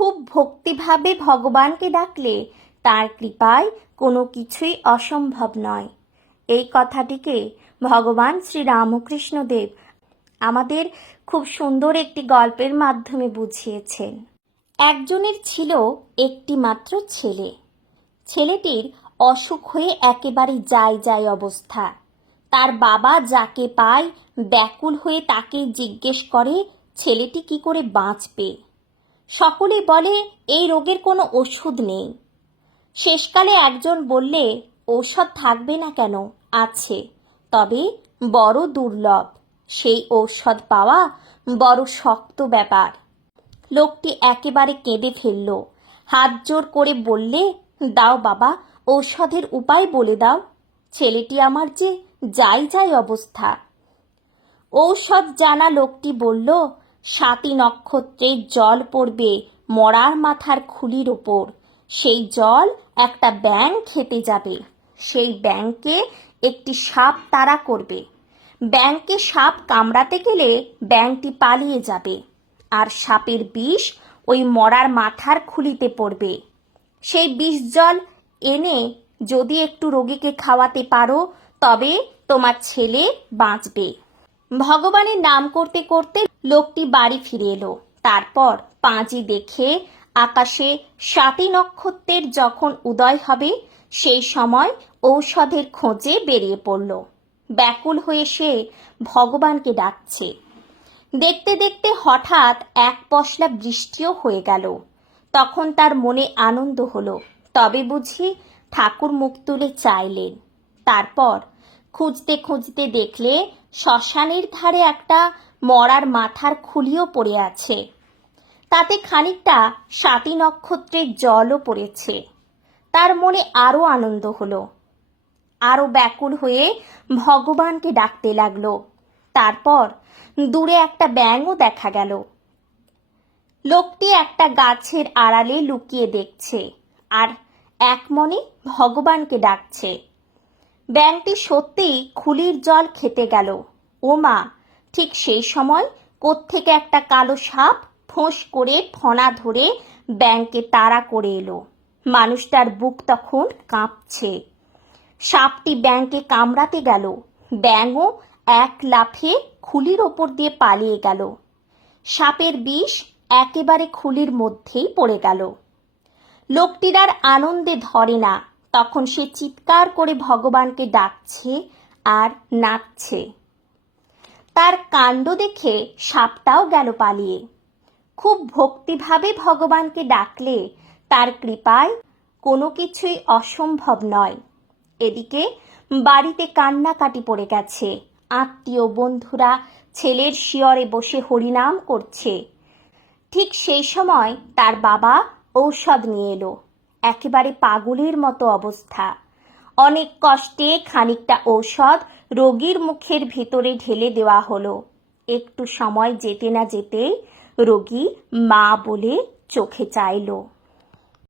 খুব ভক্তিভাবে ভগবানকে ডাকলে তার কৃপায় কোনো কিছুই অসম্ভব নয়। এই কথাটিকে ভগবান শ্রী রামকৃষ্ণদেব আমাদের খুব সুন্দর একটি গল্পের মাধ্যমে বুঝিয়েছেন। একজনের ছিল একটি মাত্র ছেলে। ছেলেটির অসুখ হয়ে একেবারে যায় অবস্থা। তার বাবা যাকে পায় ব্যাকুল হয়ে তাকে জিজ্ঞেস করে ছেলেটি কি করে বাঁচবে। সকলে বলে এই রোগের কোনো ওষুধ নেই। শেষকালে একজন বললে ঔষধ থাকবে না কেন, আছে, তবে বড় দুর্লভ। সেই ঔষধ পাওয়া বড় শক্ত ব্যাপার। লোকটি একেবারে কেঁদে ফেলল। হাত জোর করে বললে, দাও বাবা, ঔষধের উপায় বলে দাও। ছেলেটি আমার যে যাই অবস্থা। ঔষধ জানা লোকটি বলল, 7টি নক্ষত্রের জল পড়বে মরার মাথার খুলির ওপর। সেই জল একটা ব্যাঙ খেতে যাবে। সেই ব্যাঙকে একটি সাপ তাড়া করবে। ব্যাঙকে সাপ কামড়াতে গেলে ব্যাঙটি পালিয়ে যাবে, আর সাপের বিষ ওই মরার মাথার খুলিতে পড়বে। সেই বিষ জল এনে যদি একটু রোগীকে খাওয়াতে পারো তবে তোমার ছেলে বাঁচবে। ভগবানের নাম করতে করতে লোকটি বাড়ি ফিরে এলো। তারপর পাঁজি দেখে আকাশে 7টি নক্ষত্রের যখন উদয় হবে সেই সময় ঔষধের খোঁজে বেরিয়ে পড়ল। ব্যাকুল হয়ে সে ভগবানকে ডাকছে। দেখতে দেখতে হঠাৎ এক পশলা বৃষ্টিও হয়ে গেল। তখন তার মনে আনন্দ হলো। তবে বুঝি ঠাকুর মুখ তুলে চাইলেন। তারপর খুঁজতে খুঁজতে দেখলে শ্মশানের ধারে একটা মরার মাথার খুলিও পড়ে আছে। তাতে খানিকটা 7টি নক্ষত্রের জলও পড়েছে। তার মনে আরো আনন্দ হলো। আরো ব্যাকুল হয়ে ভগবানকে ডাকতে লাগলো। তারপর দূরে একটা ব্যাঙও দেখা গেল। লোকটি একটা গাছের আড়ালে লুকিয়ে দেখছে আর এক মনে ভগবানকে ডাকছে। ব্যাঙটি সত্যিই খুলির জল খেতে গেল। ও মা! ঠিক সেই সময় কোত্থেকে একটা কালো সাপ ফোঁস করে ফনা ধরে ব্যাঙকে তাড়া করে এলো। মানুষটার বুক তখন কাঁপছে। সাপটি ব্যাঙকে কামড়াতে গেল। ব্যাঙও এক লাফে খুলির ওপর দিয়ে পালিয়ে গেল। সাপের বিষ একেবারে খুলির মধ্যেই পড়ে গেল। লোকটির আর আনন্দে ধরে না। তখন সে চিৎকার করে ভগবানকে ডাকছে আর নাচছে। তার কাণ্ড দেখে সাপটাও গেল পালিয়ে। খুব ভক্তিভাবে ভগবানকে ডাকলে তার কৃপায় কোনো কিছুই অসম্ভব নয়। এদিকে বাড়িতে কান্নাকাটি পড়ে গেছে। আত্মীয় বন্ধুরা ছেলের শিয়রে বসে হরিনাম করছে। ঠিক সেই সময় তার বাবা ঔষধ নিয়ে এলো। একেবারে পাগলের মতো অবস্থা। অনেক কষ্টে খানিকটা ঔষধ রোগীর মুখের ভিতরে ঢেলে দেওয়া হলো। একটু সময় যেতে না যেতেই রোগী মা বলে চোখে চাইল।